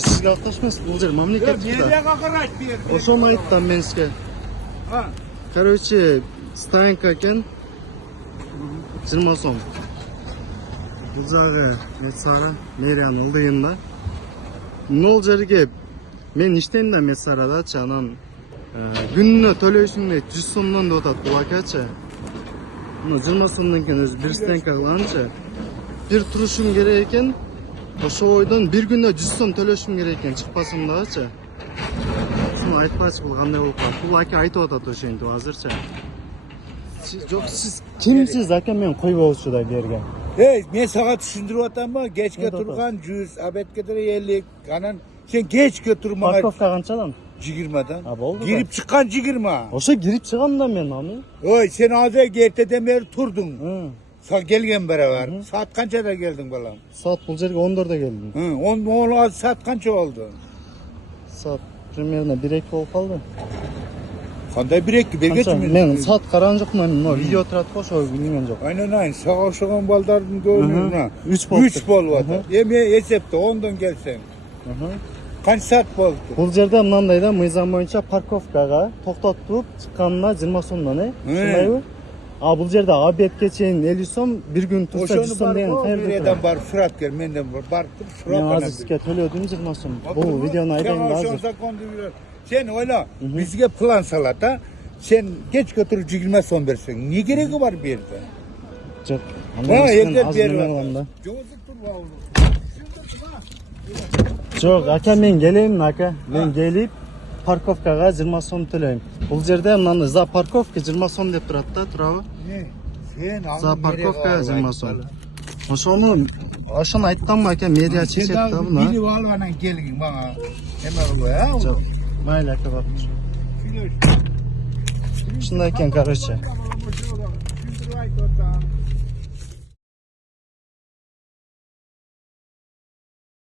Sizga ақташмас, бұл жер мамлекет да. Ошоны айттым мен сізге. Короче, стоянка екен 20 сом. Бұл жағы Медсара, Мерияның ылдыйында. Ол жерге мен иштейм да Медсарада, анан күнүнө төлөйсүң 100 сомдон деп атат бул акачы. 20 сомдон кийин өзү бир стоянка кылганчы. Бир турушум керек экен. Ошо ойдон бир күнүнө 100 сом төлөшүм керек экен, чыкпасам дагычы. Шуну айтпачы бул кандай болуп калат. Бул ака айтып атат ошентип азырчы. Жок, сиз кимсиз ака, мен койбоочу да берген. Мен сага түшүндүрүп атамбы, кечке турган 100, абетке 50, анан сен кечке турмага Парковка канчадан? 20дан. Болду. Кирип чыккан 20. Ошо кирип чыгам да мен аны. Ой, сен азыр эртеден бери турдуң. Сага келген барабар. Саат канчада келдиң балам? Саат бул жерге 14-да келдим. 10 саат канча болду? Саат примерно 1-2 болуп калды. Кандай 1-2 бегечи мен саат караган жокмун, мына видео турат го, ошо билген жок. Айнан, сага ошогон балдардын көбүнө 3 болуп атат. Эми эсепте 10дон келсең. Канча саат болду? Бул жерде мындай да, мыйзам боюнча парковкага токтотуп чыкканына 20 сомдон, ушундайбы? А бул жерде обедке чейин 50 сом, бир күн турса 100 сом деген кайерде? Мериядан барып сурап кел, менден барып туруп сурап. Мен азыр сизге төлөдүм 20 сом. Бул видеону айдайын да азыр. Сен ойла, бизге план салат, сен кечке туруп 20 сом берсең, не кереги бар бу жерде? Жок, анда азыр алам да. Жок, ака, мен келейм, ака. Мен келип парковкага 20 сом төлөйм. Бул жерде мынаны за парковка 20 сом деп турат да, турабы? За парковка 20 сом. Ошону айттым ака, мерия чечет да буну. Билип алып анан келгин мага. Эме кылбай, Жок, майли ака, бак. Ушундай экен, короче.